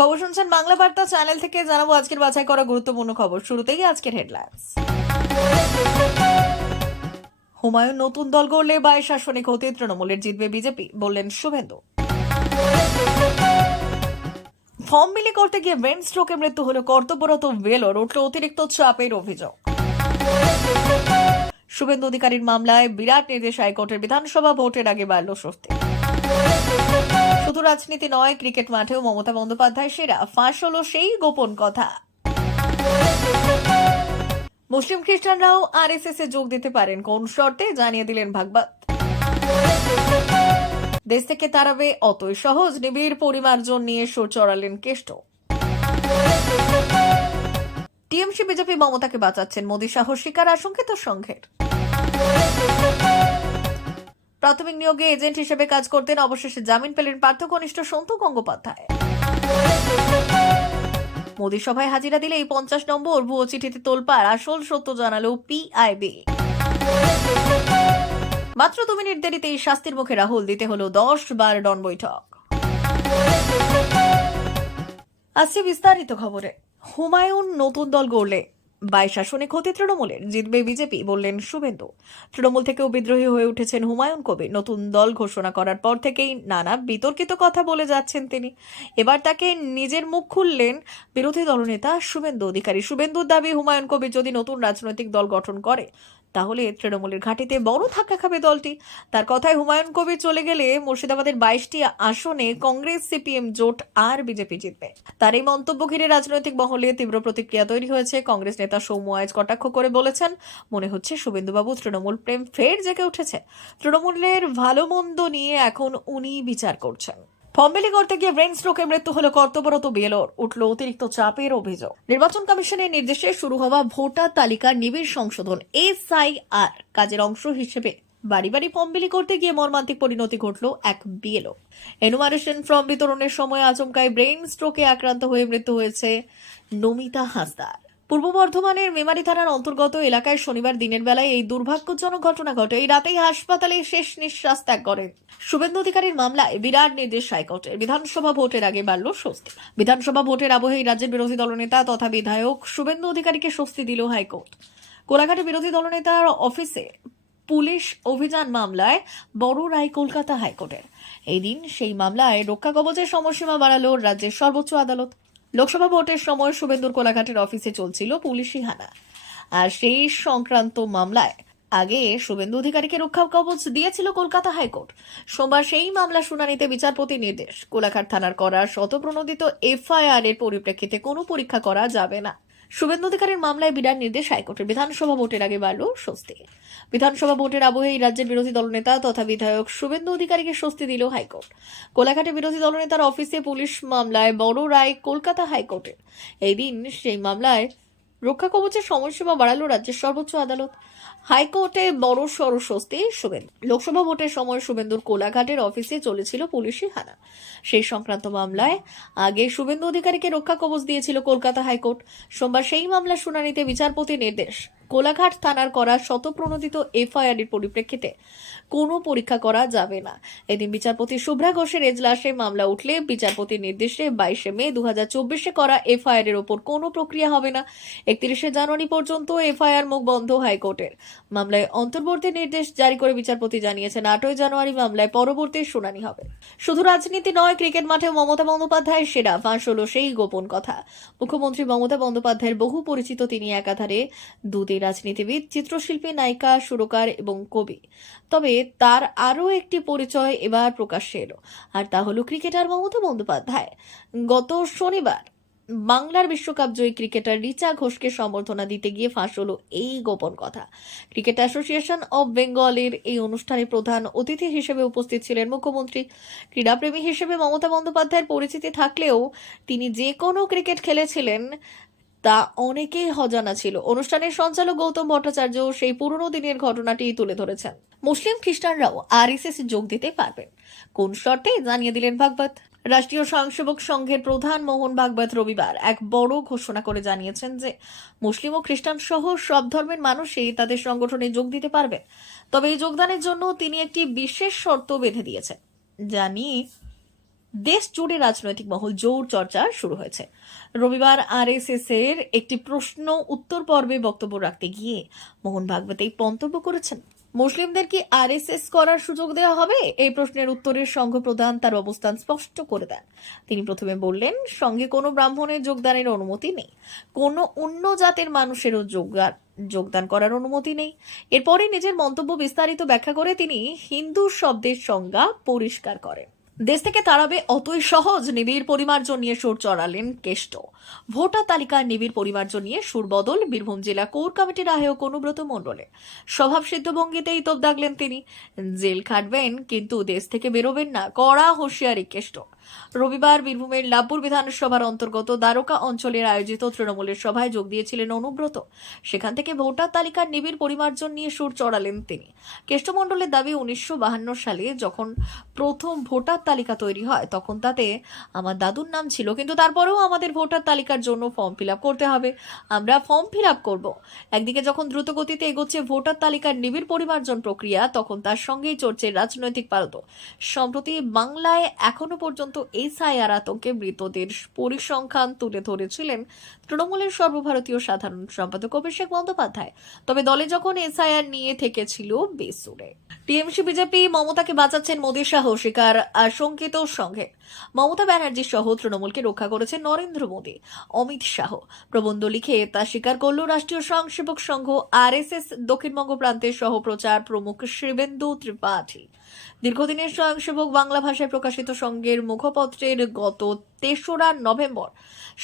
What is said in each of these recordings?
খবর শুনছেন বাংলা বার্তা চ্যানেল থেকে। জানাবো আজকের বাছাই করা গুরুত্বপূর্ণ খবর। শুরুতেই আজকের হেডলাইন্স। হুমায়ুন নতুন দল গড়লে বাই শাসনিক হতে তৃণমূলের জিতবে বিজেপি, বললেন শুভেন্দু। ফর্ম বিলি করতে গিয়ে ব্রেন স্ট্রোকে মৃত্যু হলো কর্তব্যরত ভেলোর, উঠল অতিরিক্ত চাপের অভিযোগ। শুভেন্দু অধিকারীর মামলায় বিরাট নির্দেশ হাইকোর্টের, বিধানসভা ভোটের আগে বাড়ল স্বস্তি। শুধু রাজনীতি নয়, ক্রিকেট মাঠেও মমতা বন্দ্যোপাধ্যায় সেরা, ফাঁস হলো সেই গোপন কথা। মুসলিম খ্রিস্টানরাও আরএসএস এ যোগ দিতে পারেন, কোন শর্তে জানিয়ে দিলেন ভাগবত। দেশ থেকে তাড়াবে অতই সহজ, নিবিড় পরিমার্জন নিয়ে সুর চড়ালেন কেষ্ট। টিএমসি বিজেপি মমতাকে বাঁচাচ্ছেন, মোদী সাহস শিকার আশঙ্কিত সংঘের। প্রাথমিক নিয়োগে এজেন্ট হিসেবে কাজ করতেন, অবশেষে জামিন পেলেন পার্থ কনিষ্ঠ সন্তু গঙ্গোপাধ্যায়। মোদী সভায় হাজিরা দিলে এই 50 নম্বর ভুয়ো চিঠিতে তোলপাড়, আসল সত্য জানালো পিআইবি। মাত্র 2 মিনিট দেরিতেই শাস্তির মুখে রাহুল, দিতে হলো 10 বার ডন বৈঠক। আসছে বিস্তারিত খবরে। হুমায়ুন নতুন দল গড়লে বাই শাসনিক হতে তৃণমূলের জিতবে বিজেপি, বললেন শুভেন্দু। তৃণমূল থেকেও বিদ্রোহী হয়ে উঠেছেন হুমায়ুন কবির। নতুন দল ঘোষণা করার পর থেকেই নানা বিতর্কিত কথা বলে যাচ্ছেন তিনি। এবার তাকে নিজের মুখ খুললেন বিরোধী দলনেতা শুভেন্দু অধিকারী। শুভেন্দুর দাবি, হুমায়ুন কবির যদি নতুন রাজনৈতিক দল গঠন করে তাহলে তৃণমূলের ঘাঁটিতে বড় ধাক্কা খাবে দলটি। তার কথায় হুমায়ুন কবির চলে গেলে মুর্শিদাবাদের 22টি আসনে কংগ্রেস সিপিএম জোট আর বিজেপি জিতবে। তার এই মন্তব্য ঘিরে রাজনৈতিক মহলে তীব্র প্রতিক্রিয়া তৈরি হয়েছে। কংগ্রেস নেতা সৌম্য আইচ কটাক্ষ করে বলেছেন, মনে হচ্ছে শুভেন্দুবাবু তৃণমূল প্রেম ফের জেগে উঠেছে। তৃণমূলের ভালো মন্দ নিয়ে এখন উনি বিচার করছেন। ফর্ম বিলি করতে গিয়ে ব্রেন স্ট্রোকে মৃত্যু হলো কর্তব্যরত বিএলওর, উঠল অতিরিক্ত চাপের অভিযোগ। নির্বাচন কমিশনের নির্দেশে শুরু হওয়া ভোটার তালিকার নিবিড় সংশোধন এসআইআর কাজের অংশ হিসেবে বাড়ি বাড়ি ফর্ম বিলি করতে গিয়ে মর্মান্তিক পরিণতি ঘটল এক বিএলও। এনুমারেশন ফর্ম বিতরণের সময় আচমকায় ব্রেন স্ট্রোকে আক্রান্ত হয়ে মৃত্যু হয়েছে নমিতা হাসদার। পূর্ব বর্ধমানের মেমারি থানার অন্তর্গত এলাকায় শনিবার দিনের বেলায় এই দুর্ভাগ্যজনক ঘটনা ঘটে। এই রাতেই হাসপাতালে শেষ নিঃশ্বাস ত্যাগ করেন। শুভেন্দু অধিকারীর মামলায় বিরাট নির্দেশ হাইকোর্টের, বিধানসভা ভোটের আগে বাড়ল স্বস্তি। বিধানসভা ভোটের আবহে রাজ্যের বিরোধী দলনেতা তথা বিধায়ক শুভেন্দু অধিকারীকে স্বস্তি দিল হাইকোর্ট। কোলাঘাটে বিরোধী দলনেতার অফিসে পুলিশ অভিযান মামলায় বড় রায় কলকাতা হাইকোর্টের। এই দিন সেই মামলায় রক্ষা কবচের সময়সীমা বাড়ালো রাজ্যের সর্বোচ্চ আদালত। লোকসভা ভোটের সময় শুভেন্দুর কোলাঘাটের অফিসে চলছিল পুলিশি হানা, আর সেই সংক্রান্ত মামলায় আগে শুভেন্দু অধিকারীকে রক্ষা কবচ দিয়েছিল কলকাতা হাইকোর্ট। সোমবার সেই মামলা শুনানিতে বিচারপতির নির্দেশ, কোলাঘাট থানার করা শতপ্রণোদিত এফআইআর এর পরিপ্রেক্ষিতে কোনো পরীক্ষা করা যাবে না। শুভেন্দু অধিকারীর মামলায় বিরাট নির্দেশ হাইকোর্টের, বিধানসভা ভোটের আগে বাড়ল স্বস্তি। বিধানসভা ভোটের আবহে রাজ্যের বিরোধী দলনেতা তথা বিধায়ক শুভেন্দু অধিকারীকে স্বস্তি দিল হাইকোর্ট। কোলাঘাটে বিরোধী দলনেতার অফিসে পুলিশ মামলায় বড় রায় কলকাতা হাইকোর্টের। এই দিন সেই মামলায় রক্ষা কবচের সময়সীমা বাড়ালো রাজ্যের সর্বোচ্চ আদালত। হাইকোর্টে বড় সড় স্বস্তি শুভেন্দু। লোকসভা ভোটের সময় শুভেন্দুর কোলাঘাটের অফিসে চলেছিল পুলিশি হানা। সেই সংক্রান্ত মামলায় আগে শুভেন্দু অধিকারীকে রক্ষা কবচ দিয়েছিল কলকাতা হাইকোর্ট। সোমবার সেই মামলা শুনানিতে বিচারপতির নির্দেশ, কোলাঘাট থানার করা শতপ্রণোদিত এফআইআর এর পরিপ্রেক্ষিতে কোনো পরীক্ষা করা যাবে না। এদিন বিচারপতি শুভ্রা ঘোষের এজলাসে মামলা উঠলে বিচারপতির নির্দেশে 22 মে 2024 করা এফআইআর এর ওপর কোনো প্রক্রিয়া হবে না। 31 জানুয়ারি পর্যন্ত এফআইআর মুখ বন্ধ হাইকোর্টের। মামলায় অন্তর্বর্তী নির্দেশ জারি করে বিচারপতি জানিয়েছেন 8 জানুয়ারি মামলায় পরবর্তী শুনানি হবে। শুধু রাজনীতি নয়, ক্রিকেট মাঠে মমতা বন্দ্যোপাধ্যায় সেরা, ফাঁস হলো সেই গোপন কথা। মুখ্যমন্ত্রী মমতা বন্দ্যোপাধ্যায়ের বহু পরিচিত তিনি, একাধারে দুটি রাজনীতিবিদ, চিত্রশিল্পী, নায়িকা, সুরকার এবং কবি। তবে তার আরও একটি পরিচয় এবার প্রকাশ্যে এলো, আর তা হলো ক্রিকেটার মমতা বন্দ্যোপাধ্যায়। গত শনিবার বাংলার বিশ্বকাপ জয়ী ক্রিকেটার রিচা ঘোষকে সম্বর্ধনা দিতে গিয়ে ফাঁস হলো এই গোপন কথা। ক্রিকেট অ্যাসোসিয়েশন অব বেঙ্গলের এই অনুষ্ঠানে প্রধান অতিথি হিসেবে উপস্থিত ছিলেন মুখ্যমন্ত্রী। ক্রীড়াপ্রেমী হিসেবে মমতা বন্দ্যোপাধ্যায়ের পরিচিতি থাকলেও তিনি যে কোনো ক্রিকেট খেলেছিলেন তা অনেকেই অজানা ছিল। অনুষ্ঠানের সঞ্চালক গৌতম ভট্টাচার্য সেই পুরনো দিনের ঘটনাটি তুলে ধরেছেন। মুসলিম খ্রিস্টানরাও আরএসএস যোগ দিতে পারবেন, কোন শর্তে জানিয়ে দিলেন ভাগবত। রাষ্ট্রীয় স্বয়ংসেবক সংঘের প্রধান মোহন ভাগবত রবিবার এক বড় ঘোষণা করে জানিয়েছেন যে মুসলিম ও খ্রিস্টান সহ সব ধর্মের মানুষই তাদের সংগঠনে যোগ দিতে পারবেন। তবে এই যোগদানের জন্য তিনি একটি বিশেষ শর্ত বেঁধে দিয়েছেন, জানি দেশ জুড়ে রাজনৈতিক মহল জোর চর্চা শুরু হয়েছে। রবিবার আরএসএস এর একটি প্রশ্ন উত্তর পর্বে বক্তব্য রাখতে গিয়ে মোহন ভাগবত এই মন্তব্য করেছেন। মুসলিমদের কি আরএসএস করার সুযোগ দেওয়া হবে? এই প্রশ্নের উত্তরে সংঘ প্রধান তার অবস্থান স্পষ্ট করে দেন। তিনি প্রথমে বললেন, সংঘে কোনো ব্রাহ্মণের যোগদানের অনুমতি নেই, কোনো অন্য জাতের মানুষেরও যোগদান করার অনুমতি নেই। এরপরে নিজের মন্তব্য বিস্তারিত ব্যাখ্যা করে তিনি হিন্দু শব্দের সংজ্ঞা পরিষ্কার করেন। দেশ থেকে তাড়াবে অতই সহজ, নিবিড় পরিমার্জন নিয়ে সুর চড়ালেন কেষ্ট। ভোটার তালিকার নিবিড় পরিমার্জন নিয়ে সুর বদল বীরভূম জেলা কোর কমিটির আহ্বায়ক অনুব্রত মণ্ডলে। স্বভাব সিদ্ধ ভঙ্গিতেই তোপ দাগলেন তিনি। জেল খাটবেন কিন্তু দেশ থেকে বেরোবেন না, কড়া হুঁশিয়ারি কেষ্ট। রবিবার বীরভূমের লাভপুর বিধানসভার অন্তর্গত দ্বারকা অঞ্চলের আয়োজিত তৃণমূলের সভায় যোগ দিয়েছিলেন অনুব্রত। সেখান থেকে ভোটার তালিকার নিবিড় পরিমার্জন নিয়ে সুর চড়ালেন তিনি। কেষ্টমণ্ডলের দাবি, 1952 সালে যখন প্রথম ভোটার তালিকা তৈরি হয় তখন তাতে আমার দাদুর নাম ছিল, কিন্তু তারপরেও আমাদের ভোটার তালিকার জন্য ফর্ম ফিল আপ করতে হবে, আমরা ফর্ম ফিল আপ করব। একদিকে যখন দ্রুত গতিতে এগোচ্ছে ভোটার তালিকার নিবিড় পরিমার্জন প্রক্রিয়া, তখন তার সঙ্গেই চড়ছে রাজনৈতিক পারদ। সম্প্রতি বাংলায় এখনো পর্যন্ত এসআইআর আতঙ্কে মৃতদের পরিসংখ্যান তুলে ধরেছিলেন তৃণমূলের সর্বভারতীয় সাধারণ সম্পাদক অভিষেক বন্দ্যোপাধ্যায়। তবে দলে যখন এসআইআর নিয়ে থেকেছিল বেসুরে। টিএমসি বিজেপি মমতাকে বাঁচাচ্ছেন মোদী সহ শিকার আশঙ্কিত সংঘে। মমতা ব্যানার্জি সহ তৃণমূলকে রক্ষা করেছেন নরেন্দ্র মোদী। অমিত শাহ প্রবন্ধ লিখে তা স্বীকার করল রাষ্ট্রীয় স্বয়ংসেবক সংঘ আরএসএস দক্ষিণবঙ্গ প্রান্তের সহ প্রচার প্রমুখ শিবেন্দু ত্রিপাঠী। দীর্ঘদিনের স্বয়ংসেবক বাংলা ভাষায় প্রকাশিত সংঘের মুখপত্রের গত 3রা নভেম্বর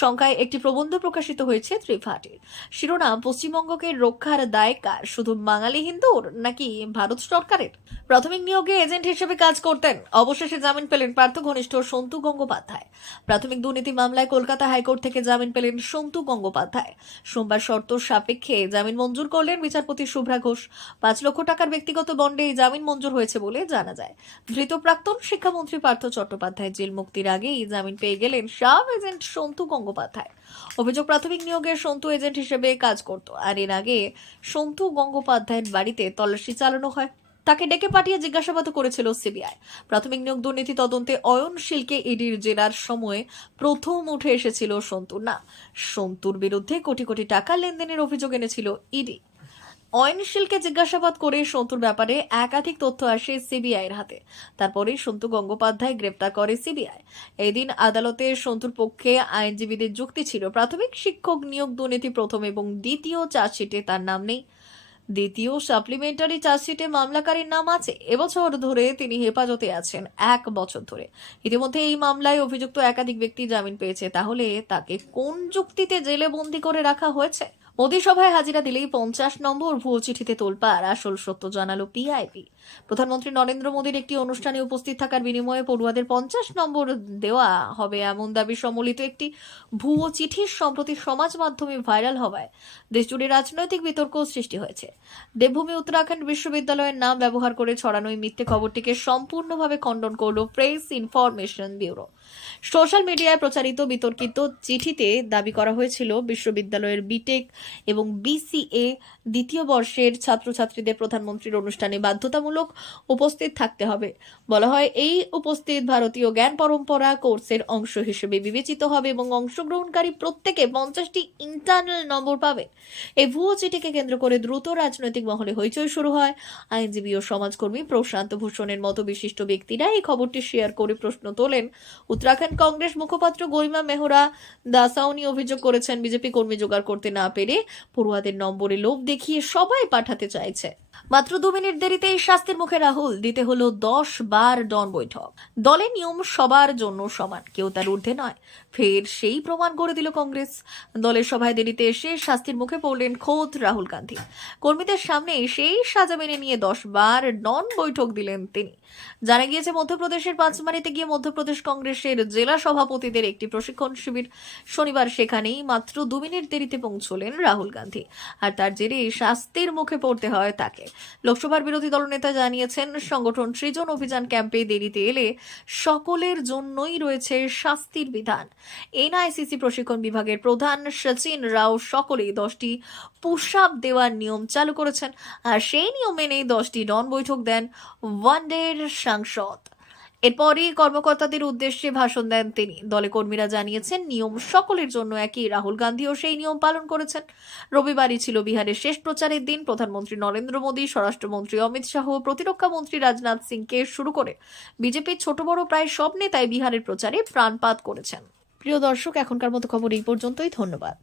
সংখ্যায় একটি প্রবন্ধ প্রকাশিত হয়েছে ত্রিপাঠীর। শিরোনাম, পশ্চিমবঙ্গকে রক্ষার দায় কার, শুধু বাঙালি হিন্দুর নাকি ভারত সরকারের? প্রাথমিক নিয়োগে এজেন্ট হিসেবে কাজ করতেন, অবশেষে জামিন পেলেন পার্থ ঘনিষ্ঠ সন্তু গঙ্গোপাধ্যায়। প্রাথমিক দুর্নীতি মামলায় কলকাতা হাইকোর্ট থেকে জামিন পেলেন সন্তু গঙ্গোপাধ্যায়। সোমবার শর্ত সাপেক্ষে জামিন মঞ্জুর করলেন বিচারপতি শুভ্রা ঘোষ। 5 লক্ষ টাকার ব্যক্তিগত বন্ডে এই জামিন মঞ্জুর হয়েছে বলে জানা যায়। ধৃত প্রাক্তন শিক্ষামন্ত্রী পার্থ চট্টোপাধ্যায় জেল মুক্তির আগেই জামিন পেয়ে গেলেন সাব এজেন্ট সন্তু গঙ্গোপাধ্যায়। অভিযোগ, প্রাথমিক নিয়োগে সন্তু এজেন্ট হিসেবে কাজ করত, আর এর আগে সন্তু গঙ্গোপাধ্যায়ের বাড়িতে তল্লাশি চালানো হয়। তাকে ডেকে পাঠিয়ে জিজ্ঞাসাবাদ করেছিল সিবিআই। প্রাথমিক নিয়োগ দুর্নীতি তদন্তে অয়নশীলকে ইডির জেরার সময় প্রথম উঠে এসেছিল সন্তুর নাম। সন্তুর বিরুদ্ধে কোটি কোটি টাকা লেনদেনের অভিযোগ এনেছিল ইডি। অয়নশীলকে জিজ্ঞাসাবাদ করে সন্তুর ব্যাপারে একাধিক তথ্য আসে সিবিআইয়ের হাতে। তারপরে সন্তু গঙ্গোপাধ্যায় গ্রেপ্তার করে সিবিআই। এই দিন আদালতে সন্তুর পক্ষে আইনজীবীদের যুক্তি ছিল, প্রাথমিক শিক্ষক নিয়োগ দুর্নীতি প্রথম এবং দ্বিতীয় চার্জশিটে তার নাম নেই, দ্বিতীয় সাপ্লিমেন্টারি চার্জশিটে মামলাকারীর নাম আছে। এবছর ধরে তিনি হেফাজতে আছেন, 1 বছর ধরে। ইতিমধ্যে এই মামলায় অভিযুক্ত একাধিক ব্যক্তি জামিন পেয়েছে। তাহলে তাকে কোন যুক্তিতে জেলে বন্দী করে রাখা হয়েছে? মোদী সভায় হাজিরা দিলেই 50 নম্বর ভুয়ো চিঠিতে তোলপাড়, আসল সত্য জানালো পিআইবি। প্রধানমন্ত্রী নরেন্দ্র মোদীর একটি অনুষ্ঠানে উপস্থিত থাকার বিনিময়ে পড়ুয়াদের 50 নম্বর দেওয়া হবে এমন দাবি সম্বলিত একটি ভুয়ো চিঠি সম্প্রতি সমাজ মাধ্যমে ভাইরাল হওয়ায় দেশজুড়ে রাজনৈতিক বিতর্ক সৃষ্টি হয়েছে। দেবভূমি উত্তরাখণ্ড বিশ্ববিদ্যালয়ের নাম ব্যবহার করে ছড়ানো এই মিথ্যে খবরটিকে সম্পূর্ণভাবে খণ্ডন করল প্রেস ইনফরমেশন ব্যুরো। সোশ্যাল মিডিয়ায় প্রচারিত বিতর্কিত চিঠিতে দাবি করা হয়েছিল বিশ্ববিদ্যালয়ের বিটেক এবং বিসিএ দ্বিতীয় বর্ষের ছাত্রছাত্রীদের প্রধানমন্ত্রীর অনুষ্ঠানে বাধ্যতামূলক উপস্থিত থাকতে হবে। বলা হয়, এই উপস্থিত ভারতীয় জ্ঞান পরম্পরা কোর্সের অংশ হিসেবে বিবেচিত হবে এবং অংশগ্রহণকারী প্রত্যেকে 50টি ইন্টারনাল নম্বর পাবে। এই ভুয়ো চিঠিকে কেন্দ্র করে দ্রুত রাজনৈতিক মহলে হইচই শুরু হয়। আইনজীবী ও সমাজকর্মী প্রশান্ত ভূষণের মতো বিশিষ্ট ব্যক্তিরা এই খবরটি শেয়ার করে প্রশ্ন তোলেন। উত্তরাখণ্ড কংগ্রেস মুখপাত্র গরিমা মেহরা দাসাউনি অভিযোগ করেছেন, বিজেপি কর্মী জোগাড় করতে না পেরে পড়ুয়াদের নম্বরে লোভ দেখিয়ে সবাই পাঠাতে চাইছে। মাত্র 2 মিনিট দেরিতেই শাস্তির মুখে রাহুল, দিতে হলো 10 বার ডন বৈঠক। দলের নিয়ম সবার জন্য সমান, কেউ তার ঊর্ধ্বে নয়। ফের সেই প্রমাণ করে দিল কংগ্রেস। দলের সভায় দেরিতে এসে শাস্তির মুখে পড়লেন খোদ রাহুল গান্ধী। কর্মীদের সামনে সেই সাজা মেনে নিয়ে 10 বার ডন বৈঠক দিলেন তিনি। জানা গিয়েছে, মধ্যপ্রদেশের পাঁচমারিতে গিয়ে মধ্যপ্রদেশ কংগ্রেসের জেলা সভাপতিদের একটি প্রশিক্ষণ শিবির। শনিবার সেখানেই মাত্র 2 মিনিট দেরিতে পৌঁছলেন রাহুল গান্ধী, আর তার জেরে শাস্তির মুখে পড়তে হয় তাকে। লোকসভার বিরোধী দলনেতা জানিয়েছেন, সংগঠন সৃজন অভিযান ক্যাম্পে দেরিতে এলে সকলের জন্যই রয়েছে শাস্তির বিধান। এনআইসিসি প্রশিক্ষণ বিভাগের প্রধান সচিন রাও সকলেই 10টি পুশ আপ দেওয়ার নিয়ম চালু করেছেন, আর সেই নিয়ম মেনেই 10টি ডন বৈঠক দেন ওয়ানডের সাংসদ। এরপরই কর্মকর্তাদের উদ্দেশ্যে ভাষণ দেন তিনি। দলে কর্মীরা জানিয়েছেন, নিয়ম সকলের জন্য একই। রাহুল গান্ধীও সেই নিয়ম পালন করেছেন। রবিবারই ছিল বিহারের শেষ প্রচারের দিন। প্রধানমন্ত্রী নরেন্দ্র মোদী, স্বরাষ্ট্রমন্ত্রী অমিত শাহ, প্রতিরক্ষা মন্ত্রী রাজনাথ সিংকে শুরু করে বিজেপির ছোট বড় প্রায় সব নেতাই বিহারের প্রচারে প্রাণপাত করেছেন। প্রিয় দর্শক, এখনকার মতো খবর এই পর্যন্তই। ধন্যবাদ।